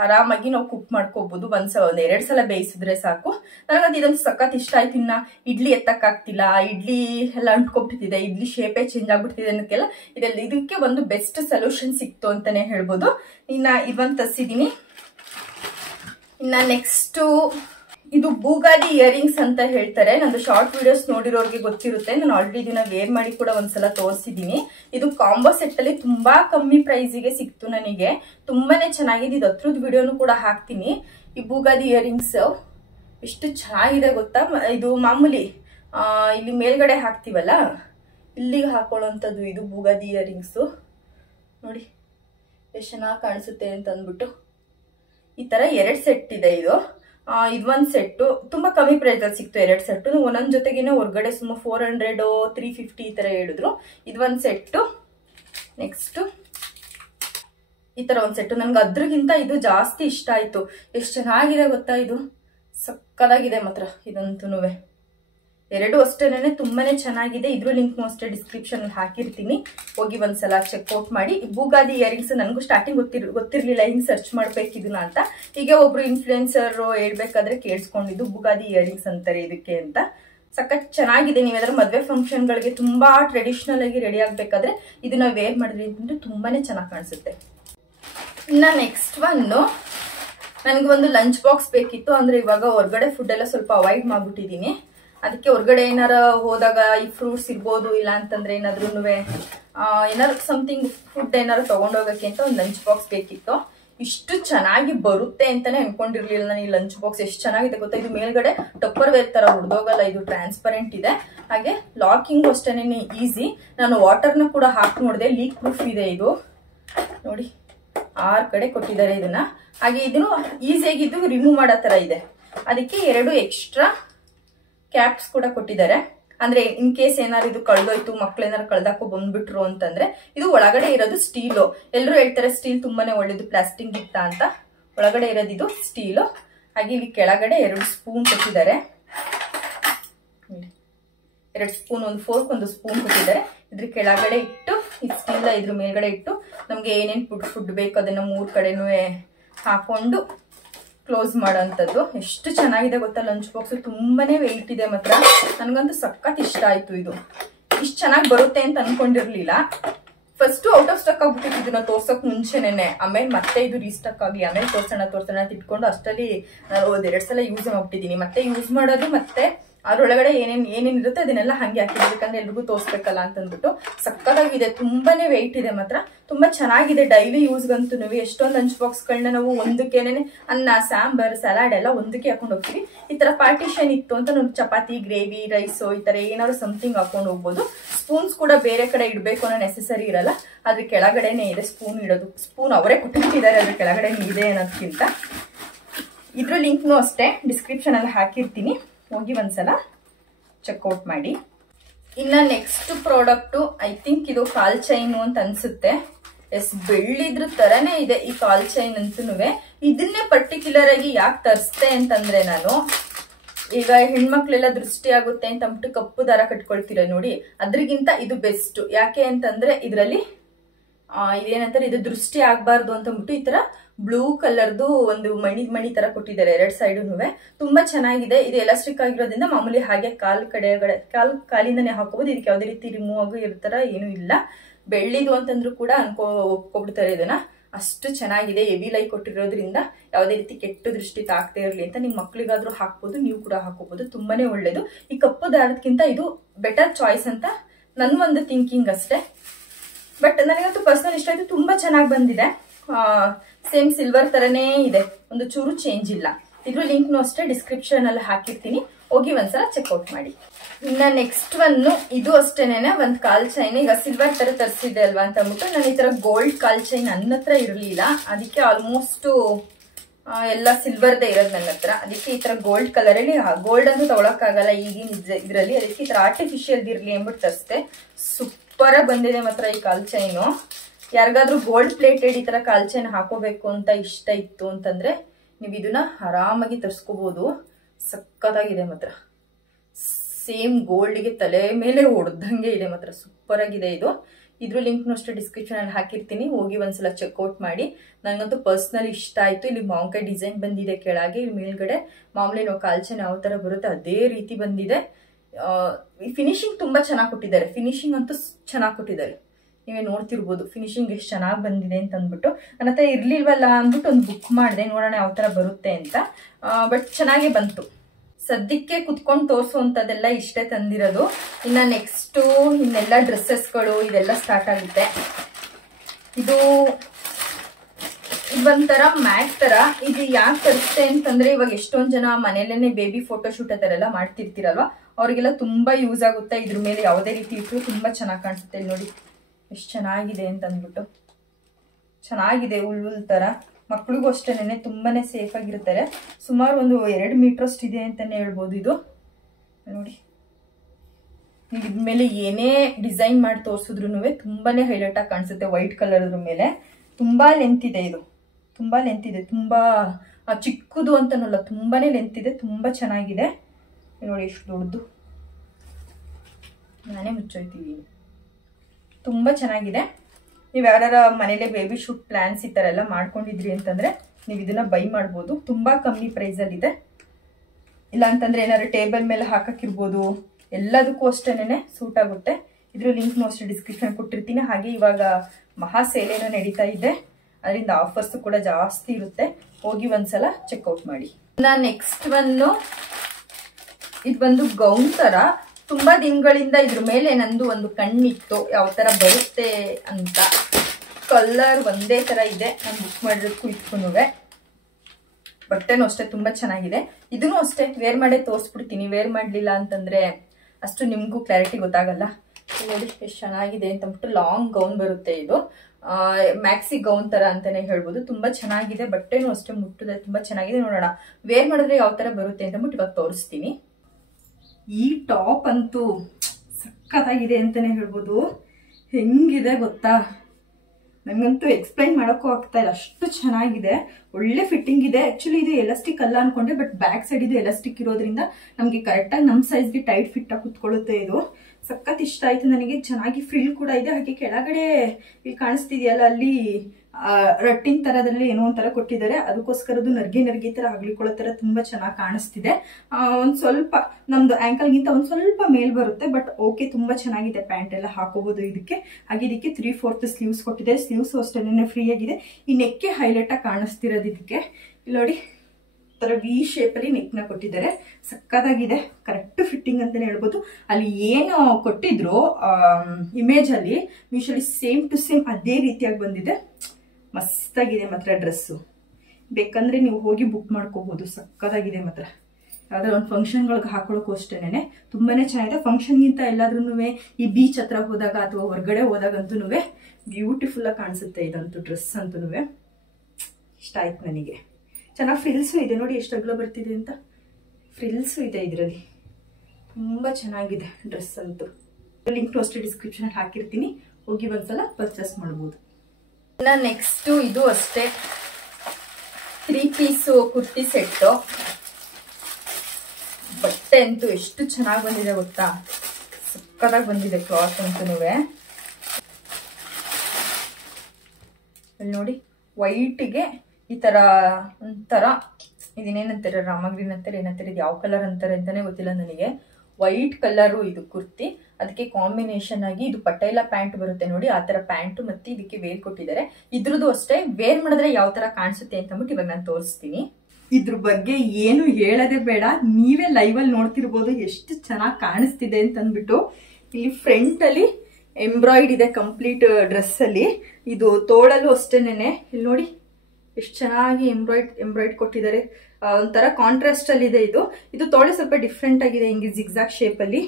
ಆರಾಮಾಗಿ ನಾವು ಕುಕ್ ಮಾಡ್ಕೋಬಹುದು. ಒಂದ್ 2 ಸಲ ಬೇಯಿಸಿದ್ರೆ ಸಾಕು. ನನಗಂತ ಇದೊಂದು ಸಖತ್ ಇಷ್ಟ ಆಯ್ತು. ಇನ್ನ ಇಡ್ಲಿ ಎತ್ತಕ್ ಆಗ್ತಿಲ್ಲ, ಇಡ್ಲಿ ಎಲ್ಲ ಅಂಟ್ಕೊಬಿಟ್ಟಿದೆ, ಇಡ್ಲಿ ಶೇಪೇ ಚೇಂಜ್ ಆಗ್ಬಿಡ್ತಿದೆ ಅನ್ನೋಕ್ಕೆಲ್ಲ ಇದಕ್ಕೆ ಒಂದು ಬೆಸ್ಟ್ ಸೊಲ್ಯೂಷನ್ ಸಿಕ್ತು ಅಂತಾನೆ ಹೇಳ್ಬೋದು. ಇನ್ನ ಇದೊಂದು ತರಿಸಿದೀನಿ. ಇನ್ನ ನೆಕ್ಸ್ಟ್ ಇದು ಬೂಗಾದಿ ಇಯರಿಂಗ್ಸ್ ಅಂತ ಹೇಳ್ತಾರೆ. ನಂದು ಶಾರ್ಟ್ ವಿಡಿಯೋಸ್ ನೋಡಿರೋರಿಗೆ ಗೊತ್ತಿರುತ್ತೆ. ನಾನು ಆಲ್ರೆಡಿ ಇದನ್ನ ವೇರ್ ಮಾಡಿ ಕೂಡ ಒಂದ್ಸಲ ತೋರಿಸಿದೀನಿ. ಇದು ಕಾಂಬೋ ಸೆಟ್ ಅಲ್ಲಿ ತುಂಬಾ ಕಮ್ಮಿ ಪ್ರೈಸಿಗೆ ಸಿಕ್ತು ನನಗೆ. ತುಂಬಾನೇ ಚೆನ್ನಾಗಿದೆ. ಇದು ಹತ್ರದ ವಿಡಿಯೋನು ಕೂಡ ಹಾಕ್ತೀನಿ. ಈ ಬೂಗಾದಿ ಇಯರಿಂಗ್ಸ್ ಎಷ್ಟು ಚೆನ್ನಾಗಿದೆ ಗೊತ್ತಾ. ಇದು ಮಾಮೂಲಿ ಇಲ್ಲಿ ಮೇಲ್ಗಡೆ ಹಾಕ್ತಿವಲ್ಲ, ಇಲ್ಲಿಗೆ ಹಾಕೊಳ್ಳೋಂಥದ್ದು ಇದು ಬೂಗಾದಿ ಇಯರಿಂಗ್ಸ್. ನೋಡಿ ಎಷ್ಟು ಚೆನ್ನಾಗಿ ಕಾಣಿಸುತ್ತೆ ಅಂತ ಅಂದ್ಬಿಟ್ಟು. ಈ ತರ 2 ಸೆಟ್ ಇದೆ. ಇದೊಂದು ಸೆಟ್ಟು ತುಂಬಾ ಕಮ್ಮಿ ಪ್ರೈಸ್ ಅಲ್ಲಿ ಸಿಕ್ತು. 2 ಸೆಟ್ ಒಂದೊಂದ್ ಜೊತೆಗೇನೆ ಹೊರಗಡೆ ಸುಮ್ಮ 400 350 ಈ ತರ ಹೇಳಿದ್ರು. ಇದೊಂದು ಸೆಟ್ಟು. ನೆಕ್ಸ್ಟ್ ಈ ತರ ಒಂದ್ ಸೆಟ್ಟು. ನನ್ಗೆ ಅದ್ರಗಿಂತ ಇದು ಜಾಸ್ತಿ ಇಷ್ಟ ಆಯ್ತು. ಎಷ್ಟು ಚೆನ್ನಾಗಿದೆ ಗೊತ್ತಾ. ಇದು ಸಕ್ಕದಾಗಿದೆ ಮಾತ್ರ ಇದಂತೂ. 2 ಅಷ್ಟೇನೆ ತುಂಬಾನೇ ಚೆನ್ನಾಗಿದೆ. ಇದ್ರ ಲಿಂಕ್ ಅಷ್ಟೇ ಡಿಸ್ಕ್ರಿಪ್ಷನ್ ಹಾಕಿರ್ತೀನಿ, ಹೋಗಿ ಒಂದ್ಸಲ ಚೆಕ್ಔಟ್ ಮಾಡಿ. ಬೂಗಾದಿ ಇಯರಿಂಗ್ಸ್ ನನಗೂ ಸ್ಟಾರ್ಟಿಂಗ್ ಗೊತ್ತಿರ್ಲಿಲ್ಲ ಹಿಂಗ್ ಸರ್ಚ್ ಮಾಡ್ಬೇಕು ಇದನ್ನ ಅಂತ. ಹೀಗೆ ಒಬ್ರು ಇನ್ಫ್ಲುಯೆನ್ಸರ್ ಹೇಳ್ಬೇಕಾದ್ರೆ ಕೇಳಿಸ್ಕೊಂಡಿದ್ದು ಬೂಗಾದಿ ಇಯರಿಂಗ್ಸ್ ಅಂತಾರೆ ಇದಕ್ಕೆ ಅಂತ. ಸಖತ್ ಚೆನ್ನಾಗಿದೆ. ನೀವು ಅದರ ಮದ್ವೆ ಫಂಕ್ಷನ್ ಗಳಿಗೆ ತುಂಬಾ ಟ್ರೆಡಿಷನಲ್ ಆಗಿ ರೆಡಿ ಆಗ್ಬೇಕಾದ್ರೆ ಇದನ್ನ ವೇರ್ ಮಾಡಿದ್ರಿ ಅಂತಂದ್ರೆ ತುಂಬಾನೇ ಚೆನ್ನಾಗಿ ಕಾಣಿಸುತ್ತೆ. ಇನ್ನ ನೆಕ್ಸ್ಟ್ ನನಗೆ ಒಂದು ಲಂಚ್ ಬಾಕ್ಸ್ ಬೇಕಿತ್ತು. ಅಂದ್ರೆ ಇವಾಗ ಹೊರಗಡೆ ಫುಡ್ ಎಲ್ಲ ಸ್ವಲ್ಪ ಅವಾಯ್ಡ್ ಮಾಡ್ಬಿಟ್ಟಿದೀನಿ. ಅದಕ್ಕೆ ಹೊರಗಡೆ ಏನಾರ ಹೋದಾಗ ಈ ಫ್ರೂಟ್ಸ್ ಇರ್ಬೋದು, ಇಲ್ಲ ಅಂತಂದ್ರೆ ಏನಾದ್ರೂ ಏನಾದ್ರು ಸಮಥಿಂಗ್ ಫುಡ್ ಏನಾರು ತಗೊಂಡೋಗಕ್ಕೆ ಅಂತ ಒಂದು ಲಂಚ್ ಬಾಕ್ಸ್ ಬೇಕಿತ್ತು. ಇಷ್ಟು ಚೆನ್ನಾಗಿ ಬರುತ್ತೆ ಅಂತಾನೆ ಅನ್ಕೊಂಡಿರ್ಲಿಲ್ಲ ನಾನು. ಈ ಲಂಚ್ ಬಾಕ್ಸ್ ಎಷ್ಟು ಚೆನ್ನಾಗಿದೆ ಗೊತ್ತಾ. ಇದು ಮೇಲ್ಗಡೆ ಟಪ್ಪರ್ ವೇರ್ ತರ ಹೊಡೆದೋಗಲ್ಲ, ಇದು ಟ್ರಾನ್ಸ್ಪರೆಂಟ್ ಇದೆ. ಹಾಗೆ ಲಾಕಿಂಗ್ ಅಷ್ಟೇನೆ ಈಸಿ. ನಾನು ವಾಟರ್ನ ಕೂಡ ಹಾಕಿ ನೋಡಿದೆ, ಲೀಕ್ ಪ್ರೂಫ್ ಇದೆ ಇದು. ನೋಡಿ 6 ಕಡೆ ಕೊಟ್ಟಿದ್ದಾರೆ ಇದನ್ನ. ಹಾಗೆ ಇದನ್ನು ಈಸಿಯಾಗಿ ಇದು ರಿಮೂವ್ ಮಾಡೋ ತರ ಇದೆ. ಅದಕ್ಕೆ 2 ಎಕ್ಸ್ಟ್ರಾ ಕ್ಯಾಪ್ಸ್ ಕೂಡ ಕೊಟ್ಟಿದ್ದಾರೆ. ಅಂದ್ರೆ ಇನ್ ಕೇಸ್ ಏನಾರು ಇದು ಕಳ್ದೋಯ್ತು, ಮಕ್ಳು ಏನಾರು ಕಳ್ದಾಕೋ ಬಂದ್ಬಿಟ್ರು ಅಂತಂದ್ರೆ. ಇದು ಒಳಗಡೆ ಇರೋದು ಸ್ಟೀಲು. ಎಲ್ಲರೂ ಹೇಳ್ತಾರೆ ಸ್ಟೀಲ್ ತುಂಬಾನೇ ಒಳ್ಳೇದು ಪ್ಲಾಸ್ಟಿಕ್ ಗಿಂತ ಅಂತ. ಒಳಗಡೆ ಇರೋದು ಇದು ಸ್ಟೀಲು. ಹಾಗೆ ಇಲ್ಲಿ ಕೆಳಗಡೆ 2 ಸ್ಪೂನ್ ಕೊಟ್ಟಿದ್ದಾರೆ. 2 ಸ್ಪೂನ್, ಒಂದು ಫೋರ್ಕ್, ಒಂದು ಸ್ಪೂನ್ ಕೊಟ್ಟಿದ್ದಾರೆ. ಇದ್ರ ಕೆಳಗಡೆ ಇಟ್ಟು ಈ ಸ್ಟೀಲ್ ಇದ್ರ ಮೇಲ್ಗಡೆ ಇಟ್ಟು ನಮ್ಗೆ ಏನೇನ್ ಫುಡ್ ಬೇಕು ಅದನ್ನ 3 ಕಡೆನೂ ಹಾಕೊಂಡು ಕ್ಲೋಸ್ ಮಾಡೋಂಥದ್ದು. ಎಷ್ಟು ಚೆನ್ನಾಗಿದೆ ಗೊತ್ತಾ ಲಂಚ್ ಬಾಕ್ಸ್. ತುಂಬಾನೇ ವೆಯ್ಟ್ ಇದೆ ಮಾತ್ರ. ನನ್ಗಂತೂ ಸಖತ್ ಇಷ್ಟ ಆಯ್ತು. ಇದು ಇಷ್ಟು ಚೆನ್ನಾಗಿ ಬರುತ್ತೆ ಅಂತ ಅನ್ಕೊಂಡಿರ್ಲಿಲ್ಲ. ಫಸ್ಟ್ ಔಟ್ ಆಫ್ ಸ್ಟಾಕ್ ಆಗ್ಬಿಟ್ಟಿತ್ತು ಇದನ್ನ ತೋರ್ಸಕ್ ಮುಂಚೆನೆ. ಆಮೇಲೆ ಮತ್ತೆ ಇದು ರೀಸ್ಟಾಕ್ ಆಗ್ಲಿ, ಆಮೇಲೆ ತೋರ್ಸೋಣ ಅಂತ ಇಟ್ಕೊಂಡು ಅಷ್ಟರಲ್ಲಿ ನಾನು 2 ಸಲ ಯೂಸ್ ಮಾಡ್ಬಿಟ್ಟಿದೀನಿ. ಮತ್ತೆ ಯೂಸ್ ಮಾಡೋದು ಮತ್ತೆ ಅದ್ರೊಳಗಡೆ ಏನೇನಿರುತ್ತೆ ಅದನ್ನೆಲ್ಲ ಹಂಗೆ ಹಾಕಿದ್ವಿ, ಯಾಕಂದ್ರೆ ಎಲ್ರಿಗೂ ತೋರಿಸ್ಬೇಕಲ್ಲ ಅಂತಂದ್ಬಿಟ್ಟು. ಸಕ್ಕತ್ತಾಗಿದೆ, ತುಂಬಾನೇ ವೆಯ್ಟ್ ಇದೆ ಮಾತ್ರ, ತುಂಬಾ ಚೆನ್ನಾಗಿದೆ. ಡೈಲಿ ಯೂಸ್ಗಂತೂ ಎಷ್ಟೊಂದು ಲಂಚ್ ಬಾಕ್ಸ್ಗಳನ್ನ ನಾವು ಒಂದಕ್ಕೇನೆ ಅನ್ನ, ಸಾಂಬಾರ್, ಸಲಾಡ್ ಎಲ್ಲ ಒಂದಕ್ಕೆ ಹಾಕೊಂಡು ಹೋಗ್ತೀವಿ. ಈ ತರ ಪಾರ್ಟಿಷನ್ ಇತ್ತು ಅಂತ ನಾವು ಚಪಾತಿ, ಗ್ರೇವಿ, ರೈಸು ಈ ತರ ಏನಾದ್ರು ಸಮಥಿಂಗ್ ಹಾಕೊಂಡು ಹೋಗ್ಬೋದು. ಸ್ಪೂನ್ಸ್ ಕೂಡ ಬೇರೆ ಕಡೆ ಇಡಬೇಕು ಅನ್ನೋ ನೆಸೆಸರಿ ಇರಲ್ಲ, ಅದ್ರ ಕೆಳಗಡೆನೆ ಇದೆ ಸ್ಪೂನ್ ಇಡೋದು. ಸ್ಪೂನ್ ಅವರೇ ಕೊಟ್ಟಿರ್ತಿದ್ದಾರೆ, ಅದ್ರ ಕೆಳಗಡೆ ಇದೆ ಅನ್ನೋದಕ್ಕಿಂತ. ಇದ್ರ ಲಿಂಕ್ನು ಅಷ್ಟೇ ಡಿಸ್ಕ್ರಿಪ್ಷನ್ ಅಲ್ಲಿ ಹಾಕಿರ್ತೀನಿ, ಹೋಗಿ ಒಂದ್ಸಲ ಚೆಕ್ಔಟ್ ಮಾಡಿ. ಇನ್ನ ನೆಕ್ಸ್ಟ್ ಪ್ರಾಡಕ್ಟ್ ಐ ಥಿಂಕ್ ಇದು ಕಾಲ್ ಚೈನು ಅಂತ ಅನ್ಸುತ್ತೆ. ಎಸ್, ಬೆಳ್ಳಿದ್ರ ತರನೇ ಇದೆ ಈ ಕಾಲ್ ಚೈನ್ ಅಂತೂ. ಇದನ್ನೇ ಪರ್ಟಿಕ್ಯುಲರ್ ಆಗಿ ಯಾಕೆ ತರಿಸ್ತೆ ಅಂತಂದ್ರೆ, ನಾನು ಈಗ ಹೆಣ್ಮಕ್ಳೆಲ್ಲ ದೃಷ್ಟಿ ಆಗುತ್ತೆ ಅಂತ ಅಂದ್ಬಿಟ್ಟು ಕಪ್ಪು ದಾರ ಕಟ್ಕೊಳ್ತೀರ ನೋಡಿ, ಅದ್ರಿಗಿಂತ ಇದು ಬೆಸ್ಟ್. ಯಾಕೆ ಅಂತಂದ್ರೆ ಇದರಲ್ಲಿ ಇದೇನಂತಾರೆ, ಇದು ದೃಷ್ಟಿ ಆಗ್ಬಾರ್ದು ಅಂತ ಅಂದ್ಬಿಟ್ಟು ಈ ತರ ಬ್ಲೂ ಕಲರ್ದು ಒಂದು ಮಣಿ ತರ ಕೊಟ್ಟಿದ್ದಾರೆ ಎರಡ್ ಸೈಡುನುವೆ. ತುಂಬಾ ಚೆನ್ನಾಗಿದೆ. ಇದು ಎಲಾಸ್ಟಿಕ್ ಆಗಿರೋದ್ರಿಂದ ಮಾಮೂಲಿ ಹಾಗೆ ಕಾಲಿಂದನೇ ಹಾಕೋಬಹುದು. ಇದಕ್ಕೆ ಯಾವುದೇ ರೀತಿ ರಿಮೂವ್ ಆಗೋ ಇರ್ತಾರ ಏನು ಇಲ್ಲ. ಬೆಳ್ಳಿದು ಅಂತಂದ್ರೂ ಕೂಡ ಒಪ್ಕೊಬಿಡ್ತಾರೆ ಇದನ್ನ, ಅಷ್ಟು ಚೆನ್ನಾಗಿದೆ. ಹೆವಿ ಲೈ ಕೊಟ್ಟಿರೋದ್ರಿಂದ ಯಾವುದೇ ರೀತಿ ಕೆಟ್ಟ ದೃಷ್ಟಿ ತಾಕ್ತಾ ಇರ್ಲಿ ಅಂತ ನಿಮ್ ಮಕ್ಳಿಗಾದ್ರೂ ಹಾಕ್ಬೋದು, ನೀವು ಕೂಡ ಹಾಕೋಬಹುದು. ತುಂಬಾನೇ ಒಳ್ಳೇದು. ಈ ಕಪ್ಪು ದಾರಕ್ಕಿಂತ ಇದು ಬೆಟರ್ ಚಾಯ್ಸ್ ಅಂತ ನನ್ ಒಂದು ಥಿಂಕಿಂಗ್ ಅಷ್ಟೇ. ಬಟ್ ನನಗಂತೂ ಪರ್ಸನಲ್ ಇಷ್ಟ ಆಯ್ತು, ತುಂಬಾ ಚೆನ್ನಾಗಿ ಬಂದಿದೆ. ಸೇಮ್ ಸಿಲ್ವರ್ ತರನೇ ಇದೆ, ಒಂದು ಚೂರು ಚೇಂಜ್ ಇಲ್ಲ. ಇದ್ರ ಲಿಂಕ್ನು ಅಷ್ಟೇ ಡಿಸ್ಕ್ರಿಪ್ಷನ್ ಅಲ್ಲಿ ಹಾಕಿರ್ತೀನಿ, ಹೋಗಿ ಒಂದ್ಸಲ ಚೆಕ್ಔಟ್ ಮಾಡಿ. ಇನ್ನ ನೆಕ್ಸ್ಟ್ ಇದು ಅಷ್ಟೇನೆ ಒಂದ್ ಕಾಲ್ ಚೈನ್. ಈಗ ಸಿಲ್ವರ್ ತರ ತರಿಸಿದೆ ಅಲ್ವಾ ಅಂತ ಅಂದ್ಬಿಟ್ಟು ನಾನು ಈ ತರ ಗೋಲ್ಡ್ ಕಾಲ್ ಚೈನ್ ನನ್ನ ಹತ್ರ ಇರ್ಲಿಲ್ಲ, ಅದಕ್ಕೆ ಆಲ್ಮೋಸ್ಟ್ ಎಲ್ಲ ಸಿಲ್ವರ್ದೇ ಇರೋದು ನನ್ನ ಹತ್ರ. ಅದಕ್ಕೆ ಈ ತರ ಗೋಲ್ಡ್ ಕಲರ್ ಅಲ್ಲಿ, ಗೋಲ್ಡ್ ಅಂತೂ ತಗೊಳಕ್ಕಾಗಲ್ಲ ಈಗಿನ ಇದ್ರಲ್ಲಿ, ಅದಕ್ಕೆ ಈ ತರ ಆರ್ಟಿಫಿಷಿಯಲ್ ಇರ್ಲಿ ಅಂದ್ಬಿಟ್ಟು ತರಿಸ್ದೆ. ಸೂಪರ್ ಆಗಿ ಬಂದಿದೆ ಮಾತ್ರ ಈ ಕಾಲ್ ಚೈನು. ಯಾರಿಗಾದ್ರೂ ಗೋಲ್ಡ್ ಪ್ಲೇಟೆಡ್ ಈ ತರ ಕಾಲ್ ಚೈನ್ ಹಾಕೋಬೇಕು ಅಂತ ಇಷ್ಟ ಇತ್ತು ಅಂತಂದ್ರೆ ನೀವು ಇದನ್ನ ಆರಾಮಾಗಿ ತರಿಸ್ಕೋಬಹುದು. ಸಕ್ಕತ್ತಾಗಿದೆ ಮಾತ್ರ, ಸೇಮ್ ಗೋಲ್ಡ್ಗೆ ತಲೆ ಮೇಲೆ ಹೊಡೆದಂಗೆ ಇದೆ ಮಾತ್ರ, ಸೂಪರ್ ಆಗಿದೆ ಇದು. ಇದ್ರ ಲಿಂಕ್ನು ಅಷ್ಟೇ ಡಿಸ್ಕ್ರಿಪ್ಷನ್ ಅಲ್ಲಿ ಹಾಕಿರ್ತೀನಿ, ಹೋಗಿ ಒಂದ್ಸಲ ಚೆಕ್ಔಟ್ ಮಾಡಿ. ನನಗಂತೂ ಪರ್ಸನಲಿ ಇಷ್ಟ ಆಯ್ತು. ಇಲ್ಲಿ ಮಾಂಕಾಯಿ ಡಿಸೈನ್ ಬಂದಿದೆ ಕೆಳಗೆ, ಇಲ್ಲಿ ಮೇಲ್ಗಡೆ ಮಾಮೂಲಿ ನಾವು ಕಾಲ್ ಚೈನ್ ಯಾವ ತರ ಬರುತ್ತೆ ಅದೇ ರೀತಿ ಬಂದಿದೆ. ಫಿನಿಶಿಂಗ್ ತುಂಬಾ ಚೆನ್ನಾಗಿ ಕೊಟ್ಟಿದ್ದಾರೆ, ಫಿನಿಶಿಂಗ್ ಅಂತೂ ಚೆನ್ನಾಗಿ ಕೊಟ್ಟಿದ್ದಾರೆ. ನೀವೇ ನೋಡ್ತಿರ್ಬೋದು ಫಿನಿಶಿಂಗ್ ಎಷ್ಟು ಚೆನ್ನಾಗಿ ಬಂದಿದೆ ಅಂತ ಅಂದ್ಬಿಟ್ಟು. ನನ್ನ ಹತ್ರ ಇರ್ಲಿಲ್ವಲ್ಲ ಅಂದ್ಬಿಟ್ಟು ಒಂದು ಬುಕ್ ಮಾಡಿದೆ, ನೋಡೋಣ ಯಾವ ತರ ಬರುತ್ತೆ ಅಂತ. ಬಟ್ ಚೆನ್ನಾಗೇ ಬಂತು. ಸದ್ಯಕ್ಕೆ ಕುತ್ಕೊಂಡು ತೋರಿಸುವಂಥದ್ದೆಲ್ಲ ಇಷ್ಟೇ ತಂದಿರೋದು. ಇನ್ನ ನೆಕ್ಸ್ಟ್ ಇನ್ನೆಲ್ಲ ಡ್ರೆಸ್ಸಸ್ಗಳು ಇದೆಲ್ಲ ಸ್ಟಾರ್ಟ್ ಆಗುತ್ತೆ. ಇದು ಒಂಥರ ಮ್ಯಾಟ್ ತರ. ಇದು ಯಾಕೆ ತರಿಸ್ತೆ ಅಂತಂದ್ರೆ, ಇವಾಗ ಎಷ್ಟೊಂದ್ ಜನ ಮನೇಲೇನೆ ಬೇಬಿ ಫೋಟೋ ಶೂಟ್ ಆ ತರ ಎಲ್ಲ ಮಾಡ್ತಿರ್ತೀರಲ್ವಾ, ಅವ್ರಿಗೆಲ್ಲ ತುಂಬಾ ಯೂಸ್ ಆಗುತ್ತೆ. ಇದ್ರ ಮೇಲೆ ಯಾವುದೇ ರೀತಿ ಇಟ್ಟರು ತುಂಬಾ ಚೆನ್ನಾಗಿ ಕಾಣಿಸುತ್ತೆ. ನೋಡಿ ಎಷ್ಟು ಚೆನ್ನಾಗಿದೆ ಅಂತ ಅಂದ್ಬಿಟ್ಟು, ಚೆನ್ನಾಗಿದೆ ಉಲ್ ತರ. ಮಕ್ಳಿಗೂ ಅಷ್ಟೇನೆ ತುಂಬಾನೇ ಸೇಫ್ ಆಗಿರ್ತಾರೆ. ಸುಮಾರು ಒಂದು 2 ಮೀಟರ್ ಅಷ್ಟು ಇದೆ ಅಂತಾನೆ ಹೇಳ್ಬೋದು. ಇದು ನೋಡಿ, ನೀವು ಇದ್ಮೇಲೆ ಏನೇ ಡಿಸೈನ್ ಮಾಡಿ ತೋರಿಸಿದ್ರು ತುಂಬಾನೇ ಹೈಲೈಟ್ ಆಗಿ ಕಾಣಿಸುತ್ತೆ. ವೈಟ್ ಕಲರ್ ಮೇಲೆ ತುಂಬಾ ಲೆಂತ್ ಇದೆ, ಇದು ತುಂಬಾ ಲೆಂತ್ ಇದೆ, ತುಂಬಾ ಚಿಕ್ಕದು ಅಂತನಲ್ಲ, ತುಂಬಾನೇ ಲೆಂತ್ ಇದೆ, ತುಂಬಾ ಚೆನ್ನಾಗಿದೆ. ನೋಡಿ ಎಷ್ಟು ದೊಡ್ಡದು, ನಾನೇ ಮುಚ್ಚೋಯ್ತೀವಿ. ತುಂಬಾ ಚೆನ್ನಾಗಿದೆ. ನೀವು ಯಾರ ಮನೇಲೆ ಬೇಬಿ ಶೂಟ್ ಪ್ಲಾನ್ಸ್ ಈ ತರ ಎಲ್ಲ ಮಾಡ್ಕೊಂಡಿದ್ರಿ ಅಂತಂದ್ರೆ ನೀವು ಇದನ್ನ ಬೈ ಮಾಡ್ಬೋದು. ತುಂಬಾ ಕಮ್ಮಿ ಪ್ರೈಸ್ ಅಲ್ಲಿ ಇದೆ. ಇಲ್ಲ ಅಂತಂದ್ರೆ ಏನಾದ್ರು ಟೇಬಲ್ ಮೇಲೆ ಹಾಕಕ್ಕಿರ್ಬೋದು, ಎಲ್ಲದಕ್ಕೂ ಅಷ್ಟೇನೆ ಸೂಟ್ ಆಗುತ್ತೆ. ಇದ್ರ ಲಿಂಕ್ನು ಅಷ್ಟೇ ಡಿಸ್ಕ್ರಿಪ್ಷನ್ ಕೊಟ್ಟಿರ್ತೀನಿ. ಹಾಗೆ ಇವಾಗ ಮಹಾ ಸೇಲ್ ಏನೋ ನಡೀತಾ ಇದೆ, ಅದರಿಂದ ಆಫರ್ಸ್ ಕೂಡ ಜಾಸ್ತಿ ಇರುತ್ತೆ. ಹೋಗಿ ಒಂದ್ಸಲ ಚೆಕ್ಔಟ್ ಮಾಡಿ. ನೆಕ್ಸ್ಟ್ ಇದು ಬಂದು ಗೌನ್ ತರ. ತುಂಬಾ ದಿನಗಳಿಂದ ಇದ್ರ ಮೇಲೆ ನಂದು ಒಂದು ಕಣ್ಣಿತ್ತು ಯಾವ ತರ ಬರುತ್ತೆ ಅಂತ. ಕಲರ್ ಒಂದೇ ತರ ಇದೆ, ನಾನು ಬುಕ್ ಮಾಡಿರೋದಕ್ಕೂ ಇಟ್ಕೊಂಡುವೆ. ಬಟ್ಟೆನೂ ಅಷ್ಟೇ ತುಂಬಾ ಚೆನ್ನಾಗಿದೆ. ಇದನ್ನು ಅಷ್ಟೇ ವೇರ್ ಮಾಡೇ ತೋರಿಸ್ಬಿಡ್ತೀನಿ, ವೇರ್ ಮಾಡ್ಲಿಲ್ಲ ಅಂತಂದ್ರೆ ಅಷ್ಟು ನಿಮ್ಗೂ ಕ್ಲಾರಿಟಿ ಗೊತ್ತಾಗಲ್ಲ. ನೋಡಿ ಎಷ್ಟು ಚೆನ್ನಾಗಿದೆ ಅಂತ ಅಂದ್ಬಿಟ್ಟು. ಲಾಂಗ್ ಗೌನ್ ಬರುತ್ತೆ ಇದು, ಮ್ಯಾಕ್ಸಿ ಗೌನ್ ತರ ಅಂತಾನೆ ಹೇಳ್ಬೋದು. ತುಂಬಾ ಚೆನ್ನಾಗಿದೆ, ಬಟ್ಟೆನೂ ಅಷ್ಟೇ ಮುಟ್ಟಿದೆ, ತುಂಬಾ ಚೆನ್ನಾಗಿದೆ. ನೋಡೋಣ ವೇರ್ ಮಾಡಿದ್ರೆ ಯಾವ ತರ ಬರುತ್ತೆ ಅಂತ ಅಂದ್ಬಿಟ್ಟು ಇವಾಗ ತೋರಿಸ್ತೀನಿ. ಈ ಟಾಪ್ ಅಂತೂ ಸಖತ್ತಾಗಿದೆ ಅಂತಾನೆ ಹೇಳ್ಬೋದು. ಹೆಂಗಿದೆ ಗೊತ್ತಾ, ನಂಗಂತೂ ಎಕ್ಸ್ಪ್ಲೈನ್ ಮಾಡೋಕ್ಕೂ ಆಗ್ತಾ ಇಲ್ಲ, ಅಷ್ಟು ಚೆನ್ನಾಗಿದೆ. ಒಳ್ಳೆ ಫಿಟ್ಟಿಂಗ್ ಇದೆ. ಆಕ್ಚುಲಿ ಇದು ಎಲಾಸ್ಟಿಕ್ ಅಲ್ಲ ಅನ್ಕೊಂಡೆ, ಬಟ್ ಬ್ಯಾಕ್ ಸೈಡ್ ಇದು ಎಲಾಸ್ಟಿಕ್ ಇರೋದ್ರಿಂದ ನಮ್ಗೆ ಕರೆಕ್ಟಾಗಿ ನಮ್ಮ ಸೈಜ್ಗೆ ಟೈಟ್ ಫಿಟ್ ಆಗಿ ಕುತ್ಕೊಳ್ಳುತ್ತೆ. ಇದು ಸಖತ್ ಇಷ್ಟ ಆಯ್ತು ನನಗೆ. ಚೆನ್ನಾಗಿ ಫ್ರಿಲ್ ಕೂಡ ಇದೆ. ಹಾಗೆ ಕೆಳಗಡೆ ಇಲ್ಲಿ ಕಾಣಿಸ್ತಿದೆಯಲ್ಲ, ಅಲ್ಲಿ ರಟ್ಟಿನ ತರದಲ್ಲಿ ಏನೋ ಒಂಥರ ಕೊಟ್ಟಿದ್ದಾರೆ, ಅದಕ್ಕೋಸ್ಕರದು ನರ್ಗೆ ತರ ಹಗ್ಲಿಕೊಳ್ಳೋ ತರ ತುಂಬಾ ಚೆನ್ನಾಗಿ ಕಾಣಿಸ್ತಿದೆ. ಒಂದ್ ಸ್ವಲ್ಪ ನಮ್ದು ಆಂಕಲ್ಗಿಂತ ಒಂದ್ ಸ್ವಲ್ಪ ಮೇಲ್ ಬರುತ್ತೆ, ಬಟ್ ಓಕೆ ತುಂಬಾ ಚೆನ್ನಾಗಿದೆ. ಪ್ಯಾಂಟ್ ಎಲ್ಲ ಹಾಕೋಬಹುದು ಇದಕ್ಕೆ. ಹಾಗೆ ಇದಕ್ಕೆ 3/4 ಸ್ಲೀವ್ಸ್ ಕೊಟ್ಟಿದೆ. ಸ್ಲೀವ್ಸ್ ಅಷ್ಟೇನೆ ಫ್ರೀ ಆಗಿದೆ. ಈ ನೆಕ್ಕೆ ಹೈಲೈಟ್ ಆಗಿ ಕಾಣಿಸ್ತಿರೋದು ಇದಕ್ಕೆ. ಇಲ್ಲಿ ನೋಡಿ ತರ ವಿ ಶೇಪ್ ಅಲ್ಲಿ ನೆಕ್ ನ ಕೊಟ್ಟಿದ್ದಾರೆ. ಸಕ್ಕತ್ತಾಗಿದೆ, ಕರೆಕ್ಟ್ ಫಿಟ್ಟಿಂಗ್ ಅಂತಾನೆ ಹೇಳ್ಬೋದು. ಅಲ್ಲಿ ಏನು ಕೊಟ್ಟಿದ್ರು ಇಮೇಜ್ ಅಲ್ಲಿ ಯೂಶಲಿ ಸೇಮ್ ಟು ಸೇಮ್ ಅದೇ ರೀತಿಯಾಗಿ ಬಂದಿದೆ. ಮಸ್ತಾಗಿದೆ ಮಾತ್ರ ಡ್ರೆಸ್ಸು. ಬೇಕಂದ್ರೆ ನೀವು ಹೋಗಿ ಬುಕ್ ಮಾಡ್ಕೋಬಹುದು. ಸಕ್ಕತ್ತಾಗಿದೆ ಮಾತ್ರ. ಯಾವ್ದಾದ್ರು ಒಂದು ಫಂಕ್ಷನ್ಗಳಿಗೆ ಹಾಕೊಳ್ಳೋಕ್ಕೂ ಅಷ್ಟೇನೆ ತುಂಬಾನೇ ಚೆನ್ನಾಗಿದೆ. ಫಂಕ್ಷನ್ಗಿಂತ ಎಲ್ಲಾದ್ರೂ ಈ ಬೀಚ್ ಹತ್ರ ಹೋದಾಗ ಅಥವಾ ಹೊರಗಡೆ ಹೋದಾಗಂತೂ ಬ್ಯೂಟಿಫುಲ್ ಆಗಿ ಕಾಣಿಸುತ್ತೆ ಇದಂತೂ. ಡ್ರೆಸ್ ಅಂತೂ ಇಷ್ಟ ಆಯ್ತು ನನಗೆ. ಚೆನ್ನಾಗಿ ಫ್ರಿಲ್ಸು ಇದೆ ನೋಡಿ, ಎಷ್ಟು ಅಗಲ ಬರ್ತಿದೆ ಅಂತ. ಫ್ರಿಲ್ಸು ಇದೆ ಇದರಲ್ಲಿ. ತುಂಬಾ ಚೆನ್ನಾಗಿದೆ ಡ್ರೆಸ್ ಅಂತೂ. ಲಿಂಕ್ ಅಷ್ಟೇ ಡಿಸ್ಕ್ರಿಪ್ಷನ್ ಅಲ್ಲಿ ಹಾಕಿರ್ತೀನಿ, ಹೋಗಿ ಒಂದ್ಸಲ ಪರ್ಚೇಸ್ ಮಾಡಬಹುದು. ನೆಕ್ಸ್ಟ್ ಇದು ಅಷ್ಟೇ 3 ಪೀಸ್ ಕುರ್ತಿ ಸೆಟ್. ಬಟ್ಟೆ ಅಂತೂ ಎಷ್ಟು ಚೆನ್ನಾಗಿ ಬಂದಿದೆ ಗೊತ್ತಾ, ಸಕ್ಕತ್ತಾಗಿ ಬಂದಿದೆ ಕ್ಲಾತ್ ಅಂತೂ. ನೋಡಿ ವೈಟ್ಗೆ ಈ ತರ ಒಂಥರ ಇದನ್ನೇನಂತಾರೆ, ರಾಮಗ್ರೀನ್ ಅಂತಾರೆ ಏನಂತಾರೆ, ಇದು ಯಾವ ಕಲರ್ ಅಂತಾರೆ ಅಂತಾನೆ ಗೊತ್ತಿಲ್ಲ ನನಗೆ. ವೈಟ್ ಕಲರು ಇದು ಕುರ್ತಿ, ಅದಕ್ಕೆ ಕಾಂಬಿನೇಷನ್ ಆಗಿ ಇದು ಪಟೇಲ ಪ್ಯಾಂಟ್ ಬರುತ್ತೆ ನೋಡಿ, ಆ ತರ ಪ್ಯಾಂಟ್ ಮತ್ತೆ ಇದಕ್ಕೆ ವೇರ್ ಕೊಟ್ಟಿದ್ದಾರೆ. ಇದ್ರದ್ದು ಅಷ್ಟೇ ವೇರ್ ಮಾಡಿದ್ರೆ ಯಾವ ತರ ಕಾಣಿಸುತ್ತೆ ಅಂತ ಅಂದ್ಬಿಟ್ಟು ಇವಾಗ ನಾನು ತೋರಿಸ್ತೀನಿ. ಇದ್ರ ಬಗ್ಗೆ ಏನು ಹೇಳೋದೇ ಬೇಡ, ನೀವೇ ಲೈವ್ ಅಲ್ಲಿ ನೋಡ್ತಿರ್ಬೋದು ಎಷ್ಟು ಚೆನ್ನಾಗಿ ಕಾಣಿಸ್ತಿದೆ ಅಂತ ಅಂದ್ಬಿಟ್ಟು. ಇಲ್ಲಿ ಫ್ರಂಟ್ ಅಲ್ಲಿ ಎಂಬ್ರಾಯ್ಡ್ ಇದೆ ಕಂಪ್ಲೀಟ್ ಡ್ರೆಸ್ ಅಲ್ಲಿ. ಇದು ತೋಳಲ್ಲೂ ಅಷ್ಟೇನೆ, ಇಲ್ಲಿ ನೋಡಿ ಎಷ್ಟು ಚೆನ್ನಾಗಿ ಎಂಬ್ರಾಯ್ಡ್ ಕೊಟ್ಟಿದ್ದಾರೆ. ಒಂಥರ ಕಾಂಟ್ರಾಸ್ಟ್ ಅಲ್ಲಿ ಇದೆ ಇದು ತೋಳೆ ಸ್ವಲ್ಪ ಡಿಫ್ರೆಂಟ್ ಆಗಿದೆ, ಹಿಂಗೆ ಜಿಗ್ಜಾಗ್ ಶೇಪ್ ಅಲ್ಲಿ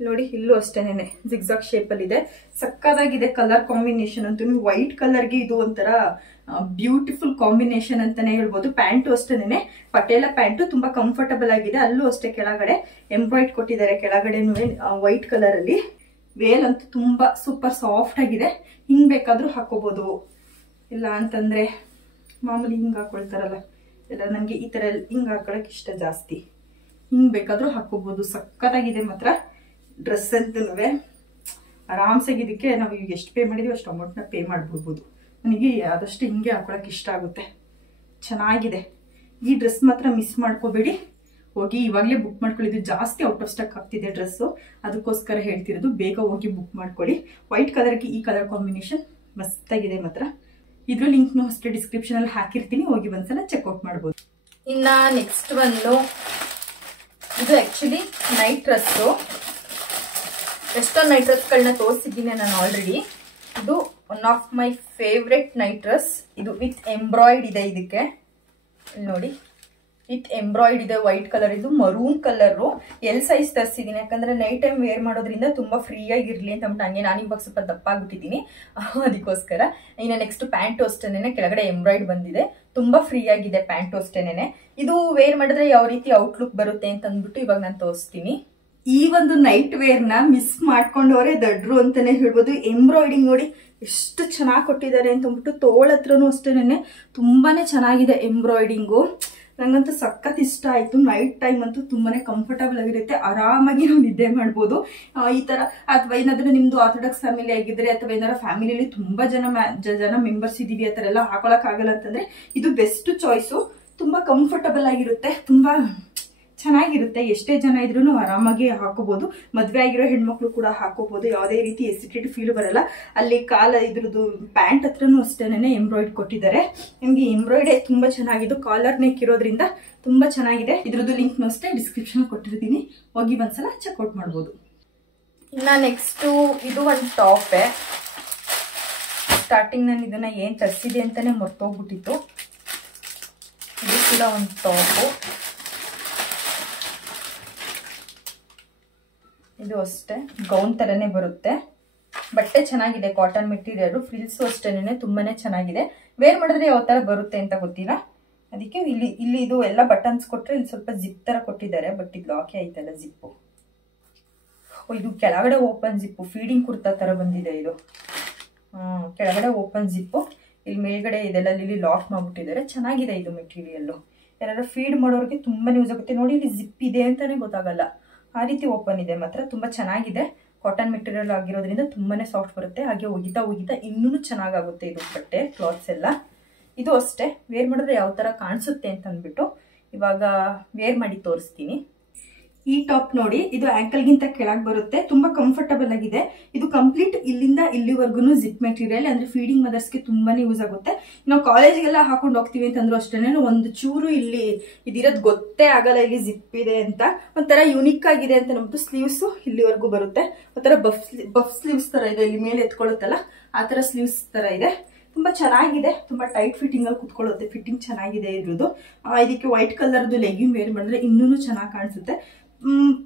ನೋಡಿ. ಇಲ್ಲೂ ಅಷ್ಟೇನೆ ಜಿಗ್ಜಾಗ್ ಶೇಪ್ ಅಲ್ಲಿ ಇದೆ. ಸಕ್ಕದಾಗಿದೆ ಕಲರ್ ಕಾಂಬಿನೇಷನ್ ಅಂತೂ. ವೈಟ್ ಕಲರ್ಗೆ ಇದು ಒಂಥರ ಬ್ಯೂಟಿಫುಲ್ ಕಾಂಬಿನೇಷನ್ ಅಂತಾನೆ ಹೇಳ್ಬೋದು. ಪ್ಯಾಂಟು ಅಷ್ಟೇನೆ ಪಟೇಲ ಪ್ಯಾಂಟು, ತುಂಬಾ ಕಂಫರ್ಟಬಲ್ ಆಗಿದೆ. ಅಲ್ಲೂ ಅಷ್ಟೇ ಕೆಳಗಡೆ ಎಂಬ್ರಾಯ್ಡ್ ಕೊಟ್ಟಿದ್ದಾರೆ, ಕೆಳಗಡೆನೂ ವೈಟ್ ಕಲರ್ ಅಲ್ಲಿ. ವೇಲ್ ಅಂತೂ ತುಂಬಾ ಸೂಪರ್ ಸಾಫ್ಟ್ ಆಗಿದೆ. ಹಿಂಗ್ ಬೇಕಾದ್ರೂ ಹಾಕೋಬಹುದು, ಇಲ್ಲ ಅಂತಂದ್ರೆ ಮಾಮೂಲಿ ಹಿಂಗ್ ಹಾಕೊಳ್ತಾರಲ್ಲ ಎಲ್ಲ, ನನ್ಗೆ ಈ ತರ ಹಿಂಗ್ ಹಾಕೊಳಕ್ ಇಷ್ಟ ಜಾಸ್ತಿ. ಹಿಂಗ್ ಬೇಕಾದ್ರೂ ಹಾಕೋಬಹುದು. ಸಕ್ಕತ್ತಾಗಿದೆ ಮಾತ್ರ ಡ್ರೆಸ್ ಅಂತೂ. ಆರಾಮ್ಸಾಗಿ ಇದಕ್ಕೆ ನಾವು ಈಗ ಎಷ್ಟು ಪೇ ಮಾಡಿದೀವಿ ಅಷ್ಟು ಅಮೌಂಟ್ ನ ಪೇ ಮಾಡ್ಬಿಡ್ಬೋದು. ನನಗೆ ಆದಷ್ಟು ಹಿಂಗೆ ಹಾಕೊಳಕ್ ಇಷ್ಟ ಆಗುತ್ತೆ. ಚೆನ್ನಾಗಿದೆ ಈ ಡ್ರೆಸ್ ಮಾತ್ರ ಮಿಸ್ ಮಾಡ್ಕೋಬೇಡಿ. ಹೋಗಿ ಇವಾಗಲೇ ಬುಕ್ ಮಾಡ್ಕೊಳ್ಳಿ. ಜಾಸ್ತಿ ಔಟ್ ಆಫ್ ಸ್ಟಾಕ್ ಆಗ್ತಿದೆ ಡ್ರೆಸ್, ಅದಕ್ಕೋಸ್ಕರ ಹೇಳ್ತಿರೋದು. ಬೇಗ ಹೋಗಿ ಬುಕ್ ಮಾಡ್ಕೊಳ್ಳಿ. ವೈಟ್ ಕಲರ್ಗೆ ಈ ಕಲರ್ ಕಾಂಬಿನೇಷನ್ ಮಸ್ತಾಗಿದೆ ಮಾತ್ರ. ಇದ್ರ ಲಿಂಕ್ ಅಷ್ಟೇ ಡಿಸ್ಕ್ರಿಪ್ಷನ್ ಅಲ್ಲಿ ಹಾಕಿರ್ತೀನಿ, ಹೋಗಿ ಒಂದ್ಸಲ ಚೆಕ್ಔಟ್ ಮಾಡ್ಬೋದು. ಇನ್ನ ನೆಕ್ಸ್ಟ್ ಒಂದು ಇದು ಆಕ್ಚುಲಿ ನೈಟ್ ಡ್ರೆಸ್. ಎಷ್ಟೊಂದು ನೈಟ್ ಡ್ರೆಸ್ಗಳನ್ನ ತೋರಿಸಿದ್ದೀನಿ ನಾನು ಆಲ್ರೆಡಿ. ಇದು one of my favourite night dress. ಇದು ವಿತ್ ಎಂಬ್ರಾಯ್ಡ್ ಇದೆ. ಇದಕ್ಕೆ ನೋಡಿ ವಿತ್ ಎಂಬ್ರಾಯ್ಡ್ ಇದೆ, ವೈಟ್ ಕಲರ್. ಇದು ಮರೂನ್ ಕಲರ್. ಎಲ್ ಸೈಜ್ ತರಿಸಿದೀನಿ, ಯಾಕಂದ್ರೆ ನೈಟ್ ಟೈಮ್ ವೇರ್ ಮಾಡೋದ್ರಿಂದ ತುಂಬಾ ಫ್ರೀ ಆಗಿರ್ಲಿ ಅಂತ ಅಂದ್ಬಿಟ್ಟು. ಹಂಗೆ ನಾನು ಇವಾಗ ಸ್ವಲ್ಪ ದಪ್ಪ ಆಗ್ಬಿಟ್ಟಿದ್ದೀನಿ, ಅದಕ್ಕೋಸ್ಕರ. ಇನ್ನು ನೆಕ್ಸ್ಟ್ ಪ್ಯಾಂಟ್ ಅಷ್ಟೇನೆ ಕೆಳಗಡೆ ಎಂಬ್ರಾಯ್ಡ್ ಬಂದಿದೆ, ತುಂಬಾ ಫ್ರೀ ಆಗಿದೆ ಪ್ಯಾಂಟ್ ಅಷ್ಟೇನೆ. ಇದು ವೇರ್ ಮಾಡಿದ್ರೆ ಯಾವ ರೀತಿ ಔಟ್ಲುಕ್ ಬರುತ್ತೆ ಅಂತ ಅಂದ್ಬಿಟ್ಟು ಇವಾಗ ನಾನು ತೋರಿಸ್ತೀನಿ. ಈ ಒಂದು ನೈಟ್ ವೇರ್ ನ ಮಿಸ್ ಮಾಡ್ಕೊಂಡವರೇ ದಡ್ರು ಅಂತಾನೆ ಹೇಳ್ಬೋದು. ಎಂಬ್ರಾಯ್ಡಿಂಗ್ ನೋಡಿ ಎಷ್ಟು ಚೆನ್ನಾಗಿ ಕೊಟ್ಟಿದ್ದಾರೆ ಅಂತ ಅಂದ್ಬಿಟ್ಟು. ತೋಳ ಹತ್ರನೂ ಅಷ್ಟೇನೆ ತುಂಬಾನೇ ಚೆನ್ನಾಗಿದೆ ಎಂಬ್ರಾಯ್ಡಿಂಗು. ನಂಗಂತೂ ಸಖತ್ ಇಷ್ಟ ಆಯ್ತು. ನೈಟ್ ಟೈಮ್ ಅಂತೂ ತುಂಬಾನೇ ಕಂಫರ್ಟಬಲ್ ಆಗಿರುತ್ತೆ, ಆರಾಮಾಗಿ ನಾವು ನಿದ್ದೆ ಮಾಡ್ಬೋದು ಈ ತರ. ಅಥವಾ ಏನಾದ್ರೂ ನಿಮ್ದು ಆರ್ಥೋಡಾಕ್ಸ್ ಫ್ಯಾಮಿಲಿ ಆಗಿದ್ರೆ, ಅಥವಾ ಏನಾದ್ರು ಫ್ಯಾಮಿಲಿಯಲ್ಲಿ ತುಂಬಾ ಜನ ಮೆಂಬರ್ಸ್ ಇದೀವಿ ಆ ತರ ಎಲ್ಲ ಹಾಕೊಳಕ್ ಆಗಲ್ಲ ಅಂತಂದ್ರೆ ಇದು ಬೆಸ್ಟ್ ಚಾಯ್ಸು. ತುಂಬಾ ಕಂಫರ್ಟಬಲ್ ಆಗಿರುತ್ತೆ, ತುಂಬಾ ಚೆನ್ನಾಗಿರುತ್ತೆ. ಎಷ್ಟೇ ಜನ ಇದ್ರೂ ಆರಾಮಾಗಿ ಹಾಕೋಬಹುದು. ಮದ್ವೆ ಆಗಿರೋ ಹೆಣ್ಮಕ್ಳು ಕೂಡ ಹಾಕೋಬಹುದು, ಯಾವುದೇ ರೀತಿ ಎಸಿಟೇಟ್ ಫೀಲ್ ಬರಲ್ಲ. ಅಲ್ಲಿ ಇದ್ರದ್ದು ಪ್ಯಾಂಟ್ ಹತ್ರನೂ ಅಷ್ಟೇನೆ ಎಂಬ್ರಾಯ್ಡ್ ಕೊಟ್ಟಿದ್ದಾರೆ. ನಿಮ್ಗೆ ಎಂಬ್ರಾಯ್ಡ್ ತುಂಬಾ ಚೆನ್ನಾಗಿದ್ದು, ಕಾಲರ್ ನೆಕ್ ಇರೋದ್ರಿಂದ ತುಂಬಾ ಚೆನ್ನಾಗಿದೆ. ಇದ್ರದ್ದು ಲಿಂಕ್ ಅಷ್ಟೇ ಡಿಸ್ಕ್ರಿಪ್ಷನ್ ಕೊಟ್ಟಿರ್ತೀನಿ, ಹೋಗಿ ಒಂದ್ಸಲ ಚೆಕ್ಔಟ್ ಮಾಡ್ಬೋದು. ಇನ್ನ ನೆಕ್ಸ್ಟ್ ಇದು ಒಂದು ಟಾಪ್. ಸ್ಟಾರ್ಟಿಂಗ್ ನಾನು ಇದನ್ನ ಏನ್ ತರಿಸಿದೆ ಅಂತಾನೆ ಮರ್ತೋಗ್ಬಿಟ್ಟಿತ್ತು. ಇದು ಕೂಡ ಒಂದು ಟಾಪು. ಇದು ಅಷ್ಟೇ ಗೌನ್ ತರನೇ ಬರುತ್ತೆ. ಬಟ್ಟೆ ಚೆನ್ನಾಗಿದೆ, ಕಾಟನ್ ಮೆಟೀರಿಯಲ್. ಫ್ರಿಲ್ಸ್ ಅಷ್ಟೇನೆ ತುಂಬಾನೇ ಚೆನ್ನಾಗಿದೆ. ವೇರ್ ಮಾಡಿದ್ರೆ ಯಾವ ತರ ಬರುತ್ತೆ ಅಂತ ಗೊತ್ತಿಲ್ಲ, ಅದಕ್ಕೆ ಇಲ್ಲಿ ಇದು ಎಲ್ಲ ಬಟನ್ಸ್ ಕೊಟ್ರೆ ಇಲ್ಲಿ ಸ್ವಲ್ಪ ಜಿಪ್ ತರ ಕೊಟ್ಟಿದ್ದಾರೆ. ಬಟ್ ಇದು ಲಾಕೆ ಆಯ್ತಲ್ಲ ಜಿಪ್ಪು. ಇದು ಕೆಳಗಡೆ ಓಪನ್ ಜಿಪ್ಪು, ಫೀಡಿಂಗ್ ಕುರ್ತಾ ತರ ಬಂದಿದೆ ಇದು. ಕೆಳಗಡೆ ಓಪನ್ ಜಿಪ್ಪು, ಇಲ್ಲಿ ಮೇಲ್ಗಡೆ ಇದೆಲ್ಲ ಇಲ್ಲಿ ಲಾಕ್ ಮಾಡ್ಬಿಟ್ಟಿದ್ದಾರೆ. ಚೆನ್ನಾಗಿದೆ ಇದು ಮೆಟೀರಿಯಲ್. ಯಾರು ಫೀಡ್ ಮಾಡೋರಿಗೆ ತುಂಬಾನೇ ಯೂಸ್ ಆಗುತ್ತೆ. ನೋಡಿ ಇಲ್ಲಿ ಜಿಪ್ ಇದೆ ಅಂತಾನೆ ಗೊತ್ತಾಗಲ್ಲ, ಆ ರೀತಿ ಓಪನ್ ಇದೆ. ಮಾತ್ರ ತುಂಬಾ ಚೆನ್ನಾಗಿದೆ. ಕಾಟನ್ ಮೆಟೀರಿಯಲ್ ಆಗಿರೋದ್ರಿಂದ ತುಂಬಾನೇ ಸಾಫ್ಟ್ ಬರುತ್ತೆ. ಹಾಗೆ ಒಗಿತಾ ಇನ್ನೂ ಚೆನ್ನಾಗುತ್ತೆ ಇದು ಬಟ್ಟೆ ಕ್ಲಾತ್ಸ್ ಎಲ್ಲ. ಇದು ಅಷ್ಟೇ ವೇರ್ ಮಾಡಿದ್ರೆ ಯಾವ ತರ ಕಾಣಿಸುತ್ತೆ ಅಂತ ಅಂದ್ಬಿಟ್ಟು ಇವಾಗ ವೇರ್ ಮಾಡಿ ತೋರಿಸ್ತೀನಿ. ಈ ಟಾಪ್ ನೋಡಿ, ಇದು ಆಂಕಲ್ ಗಿಂತ ಕೆಳಗೆ ಬರುತ್ತೆ, ತುಂಬಾ ಕಂಫರ್ಟಬಲ್ ಆಗಿದೆ. ಇದು ಕಂಪ್ಲೀಟ್ ಇಲ್ಲಿಂದ ಇಲ್ಲಿವರೆಗೂ ಜಿಪ್ ಮೆಟೀರಿಯಲ್, ಅಂದ್ರೆ ಫೀಡಿಂಗ್ ಮದರ್ಸ್ಗೆ ತುಂಬಾನೇ ಯೂಸ್ ಆಗುತ್ತೆ. ನಾವು ಕಾಲೇಜ್ಗೆಲ್ಲ ಹಾಕೊಂಡು ಹೋಗ್ತೀವಿ ಅಂತಂದ್ರೂ ಅಷ್ಟೇನೆ ಒಂದು ಚೂರು ಇಲ್ಲಿ ಇದಿರೋದು ಗೊತ್ತೇ ಆಗಲ್ಲ ಇಲ್ಲಿ ಜಿಪ್ ಇದೆ ಅಂತ. ಒಂಥರ ಯುನಿಕ್ ಆಗಿದೆ ಅಂತ ನಮ್ದು. ಸ್ಲೀವ್ಸ್ ಇಲ್ಲಿವರೆಗೂ ಬರುತ್ತೆ, ಒಂಥರ ಬಫ್ ಸ್ಲೀವ್ಸ್ ತರ ಇದೆ, ಇಲ್ಲಿ ಮೇಲೆ ಎತ್ಕೊಳ್ಳುತ್ತಲ್ಲ ಆ ತರ ಸ್ಲೀವ್ಸ್ ತರ ಇದೆ. ತುಂಬಾ ಚೆನ್ನಾಗಿದೆ, ತುಂಬಾ ಟೈಟ್ ಫಿಟ್ಟಿಂಗ್ ಅಲ್ಲಿ ಕುತ್ಕೊಳ್ಳುತ್ತೆ. ಫಿಟ್ಟಿಂಗ್ ಚೆನ್ನಾಗಿದೆ ಇದ್ರದ್ದು. ಇದಕ್ಕೆ ವೈಟ್ ಕಲರ್ದು ಲೆಗ್ಗಿಂಗ್ ವೇರ್ ಮಾಡಿದ್ರೆ ಇನ್ನೂ ಚೆನ್ನಾಗಿ ಕಾಣಿಸುತ್ತೆ.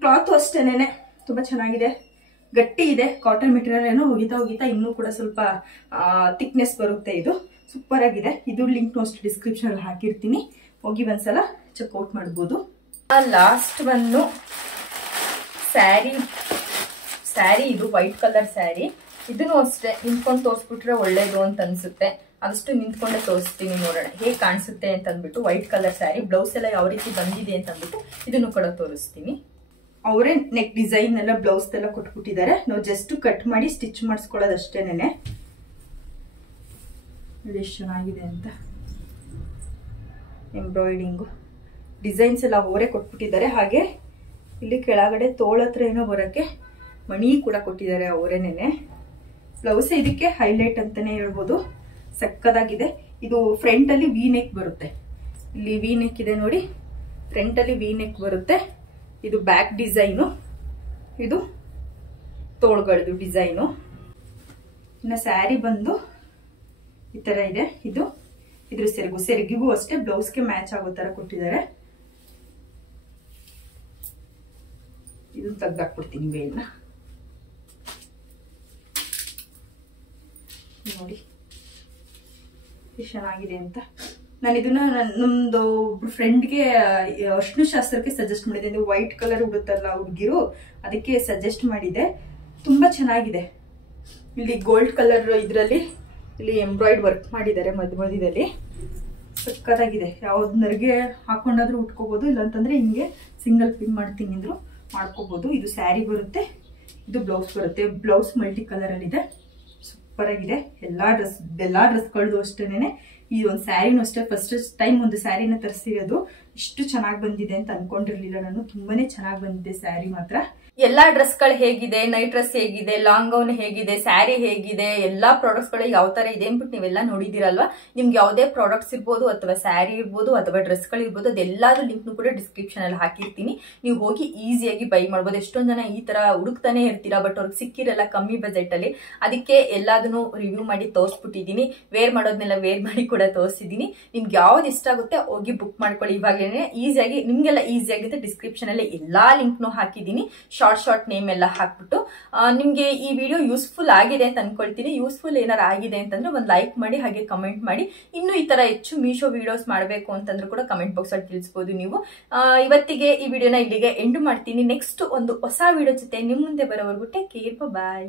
ಕ್ಲಾತ್ ಅಷ್ಟೇನೆ ತುಂಬಾ ಚೆನ್ನಾಗಿದೆ, ಗಟ್ಟಿ ಇದೆ. ಕಾಟನ್ ಮೆಟೀರಿಯಲ್ ಏನೋ ಹೋಗಿತಾ ಹೋಗಿತಾ ಇನ್ನೂ ಕೂಡ ಸ್ವಲ್ಪ ಥಿಕ್ನೆಸ್ ಬರುತ್ತೆ. ಇದು ಸೂಪರ್ ಆಗಿದೆ. ಇದು ಲಿಂಕ್ ಅಷ್ಟು ಡಿಸ್ಕ್ರಿಪ್ಷನ್ ಅಲ್ಲಿ ಹಾಕಿರ್ತೀನಿ, ಹೋಗಿ ಒಂದ್ಸಲ ಚೆಕ್ಔಟ್ ಮಾಡ್ಬೋದು. ಲಾಸ್ಟ್ ಒಂದು ಸ್ಯಾರಿ, ಇದು ವೈಟ್ ಕಲರ್ ಸ್ಯಾರಿ. ಇದನ್ನು ಅಷ್ಟೇ ನಿಂತ್ಕೊಂಡು ತೋರಿಸ್ಬಿಟ್ರೆ ಒಳ್ಳೇದು ಅಂತ ಅನ್ಸುತ್ತೆ. ಅದಷ್ಟು ನಿಂತ್ಕೊಂಡೆ ತೋರಿಸ್ತೀನಿ, ನೋಡೋಣ ಹೇಗೆ ಕಾಣಿಸುತ್ತೆ ಅಂತ ಅಂದ್ಬಿಟ್ಟು. ವೈಟ್ ಕಲರ್ ಸ್ಯಾರಿ, ಬ್ಲೌಸ್ ಎಲ್ಲ ಯಾವ ರೀತಿ ಬಂದಿದೆ ಅಂತ ಅಂದ್ಬಿಟ್ಟು ಇದನ್ನು ಕೂಡ ತೋರಿಸ್ತೀನಿ. ಅವರೇ ನೆಕ್ ಡಿಸೈನ್ ಎಲ್ಲ ಬ್ಲೌಸ್ ಎಲ್ಲ ಕೊಟ್ಬಿಟ್ಟಿದ್ದಾರೆ, ನಾವು ಜಸ್ಟ್ ಕಟ್ ಮಾಡಿ ಸ್ಟಿಚ್ ಮಾಡಿಸ್ಕೊಳ್ಳೋದು ಅಷ್ಟೇನೆ. ಇದು ಎಷ್ಟು ಚೆನ್ನಾಗಿದೆ ಅಂತ. ಎಂಬ್ರಾಯ್ಡಿಂಗು ಡಿಸೈನ್ಸ್ ಎಲ್ಲ ಅವರೇ ಕೊಟ್ಬಿಟ್ಟಿದ್ದಾರೆ. ಹಾಗೆ ಇಲ್ಲಿ ಕೆಳಗಡೆ ತೋಳತ್ರ ಏನೋ ಬರೋಕ್ಕೆ ಮಣಿ ಕೂಡ ಕೊಟ್ಟಿದ್ದಾರೆ ಅವರೇನೆ. ಬ್ಲೌಸ್ ಇದಕ್ಕೆ ಹೈಲೈಟ್ ಅಂತಾನೆ ಹೇಳ್ಬೋದು, ಸಕ್ಕದಾಗಿದೆ. ಇದು ಫ್ರಂಟ್ ಅಲ್ಲಿ ವಿ ನೆಕ್ ಬರುತ್ತೆ, ಇಲ್ಲಿ ವಿ ನೆಕ್ ಇದೆ ನೋಡಿ, ಫ್ರಂಟ್ ಅಲ್ಲಿ ವಿ ನೆಕ್ ಬರುತ್ತೆ. ಇದು ಬ್ಯಾಕ್ ಡಿಸೈನು, ಇದು ತೋಳ್ಗಳದು ಡಿಸೈನು. ಇನ್ನು ಸ್ಯಾರಿ ಬಂದು ಈ ತರ ಇದೆ. ಇದು ಇದ್ರ ಸೆರಗಿಗೂ ಅಷ್ಟೇ ಬ್ಲೌಸ್ಗೆ ಮ್ಯಾಚ್ ಆಗೋ ತರ ಕೊಟ್ಟಿದ್ದಾರೆ. ಇದನ್ನ ತೆಗ್ದಾಕ್ಬಿಡ್ತೀನಿ ಬೇಗ ನೋಡಿ ಎಷ್ಟು ಚೆನ್ನಾಗಿದೆ ಅಂತ. ನಾನು ಇದನ್ನ ನಮ್ದು ಫ್ರೆಂಡ್ಗೆ ಅರ್ಶಿನ ಶಾಸ್ತ್ರಕ್ಕೆ ಸಜೆಸ್ಟ್ ಮಾಡಿದೆ. ಅಂದ್ರೆ ವೈಟ್ ಕಲರ್ ಉಡುತ್ತಲ್ಲ ಹುಡುಗಿರು, ಅದಕ್ಕೆ ಸಜೆಸ್ಟ್ ಮಾಡಿದೆ. ತುಂಬಾ ಚೆನ್ನಾಗಿದೆ. ಇಲ್ಲಿ ಗೋಲ್ಡ್ ಕಲರ್ ಇದರಲ್ಲಿ ಇಲ್ಲಿ ಎಂಬ್ರಾಯ್ಡ್ ವರ್ಕ್ ಮಾಡಿದ್ದಾರೆ ಮಧ್ಯದಲ್ಲಿ, ಸಕ್ಕತ್ತಾಗಿದೆ. ಯಾವ್ದು ನರಿಗೆ ಹಾಕೊಂಡಾದ್ರೂ ಉಟ್ಕೋಬಹುದು, ಇಲ್ಲಾಂತಂದ್ರೆ ಹಿಂಗೆ ಸಿಂಗಲ್ ಪಿನ್ ಮಾಡ್ತೀನಿ ಅಂದ್ರು ಮಾಡ್ಕೋಬಹುದು. ಇದು ಸ್ಯಾರಿ ಬರುತ್ತೆ, ಇದು ಬ್ಲೌಸ್ ಬರುತ್ತೆ. ಬ್ಲೌಸ್ ಮಲ್ಟಿ ಕಲರ್ ಅಲ್ಲಿ ಇದೆ, ಸೂಪರ್ ಆಗಿದೆ. ಎಲ್ಲಾ ಡ್ರೆಸ್ಗಳದ್ದು ಅಷ್ಟೇನೆ. ಈ ಒಂದು ಸ್ಯಾರಿನೂ ಅಷ್ಟೇ, ಫಸ್ಟ್ ಟೈಮ್ ಒಂದು ಸ್ಯಾರಿನ ತರಿಸಿರೋದು. ಇಷ್ಟು ಚೆನ್ನಾಗಿ ಬಂದಿದೆ ಅಂತ ಅನ್ಕೊಂಡಿರ್ಲಿಲ್ಲ ನಾನು. ತುಂಬಾನೇ ಚೆನ್ನಾಗಿ ಬಂದಿದೆ ಸ್ಯಾರಿ ಮಾತ್ರ. ಎಲ್ಲಾ ಡ್ರೆಸ್ಗಳು ಹೇಗಿದೆ, ನೈಟ್ ಡ್ರೆಸ್ ಹೇಗಿದೆ, ಲಾಂಗ್ ಗೌನ್ ಹೇಗಿದೆ, ಸ್ಯಾರಿ ಹೇಗಿದೆ, ಎಲ್ಲಾ ಪ್ರಾಡಕ್ಟ್ಸ್ ಗಳು ಯಾವ ತರ ಇದೆ ಅಂದ್ಬಿಟ್ಟು ನೀವೆಲ್ಲ ನೋಡಿದಿರಲ್ವಾ. ನಿಮ್ಗೆ ಯಾವುದೇ ಪ್ರಾಡಕ್ಟ್ಸ್ ಇರ್ಬೋದು, ಅಥವಾ ಸ್ಯಾರಿ ಇರ್ಬೋದು, ಅಥವಾ ಡ್ರೆಸ್ಗಳು ಇರ್ಬೋದು, ಅದೆಲ್ಲಾದ್ರೂ ಲಿಂಕ್ ಕೂಡ ಡಿಸ್ಕ್ರಿಪ್ಷನ್ ಅಲ್ಲಿ ಹಾಕಿರ್ತೀನಿ. ನೀವು ಹೋಗಿ ಈಸಿಯಾಗಿ ಬೈ ಮಾಡ್ಬೋದು. ಎಷ್ಟೊಂದ್ ಜನ ಈ ತರ ಹುಡುಕ್ತಾನೆ ಇರ್ತೀರಾ, ಬಟ್ ಅವ್ರಿಗೆ ಸಿಕ್ಕಿರಲ್ಲ ಕಮ್ಮಿ ಬಜೆಟ್ ಅಲ್ಲಿ. ಅದಕ್ಕೆ ಎಲ್ಲದನ್ನು ರಿವ್ಯೂ ಮಾಡಿ ತೋರಿಸ್ಬಿಟ್ಟಿದೀನಿ. ವೇರ್ ಮಾಡೋದನ್ನೆಲ್ಲ ವೇರ್ ಮಾಡಿ ಕೂಡ ತೋರಿಸಿದೀನಿ. ನಿಮ್ಗೆ ಯಾವ್ದು ಇಷ್ಟ ಆಗುತ್ತೆ ಹೋಗಿ ಬುಕ್ ಮಾಡ್ಕೊಳ್ಳಿ. ಇವಾಗಲೇ ಈಸಿಯಾಗಿ ನಿಮ್ಗೆಲ್ಲ ಈಸಿಯಾಗಿದೆ. ಡಿಸ್ಕ್ರಿಪ್ಷನ್ ಅಲ್ಲಿ ಎಲ್ಲಾ ಲಿಂಕ್ನು ಹಾಕಿದೀನಿ, ಶಾರ್ಟ್ ನೇಮ್ ಎಲ್ಲ ಹಾಕ್ಬಿಟ್ಟು. ನಿಮ್ಗೆ ಈ ವಿಡಿಯೋ ಯೂಸ್ಫುಲ್ ಆಗಿದೆ ಅಂತ ಅನ್ಕೊಳ್ತೀನಿ. ಯೂಸ್ಫುಲ್ ಏನಾರು ಆಗಿದೆ ಅಂತಂದ್ರೆ ಒಂದು ಲೈಕ್ ಮಾಡಿ, ಹಾಗೆ ಕಮೆಂಟ್ ಮಾಡಿ. ಇನ್ನು ಈ ತರ ಹೆಚ್ಚು ಮೀಶೋ ವಿಡಿಯೋಸ್ ಮಾಡಬೇಕು ಅಂತಂದ್ರೂ ಕೂಡ ಕಮೆಂಟ್ ಬಾಕ್ಸ್ ಅಲ್ಲಿ ತಿಳಿಸಬಹುದು ನೀವು. ಇವತ್ತಿಗೆ ಈ ವಿಡಿಯೋನ ಇಲ್ಲಿಗೆ ಎಂಡ್ ಮಾಡ್ತೀನಿ. ನೆಕ್ಸ್ಟ್ ಒಂದು ಹೊಸ ವಿಡಿಯೋ ಜೊತೆ ನಿಮ್ ಮುಂದೆ ಬರೋವರೆಗೂ ಟೇಕ್ ಕೇರ್, ಬಾಯ್.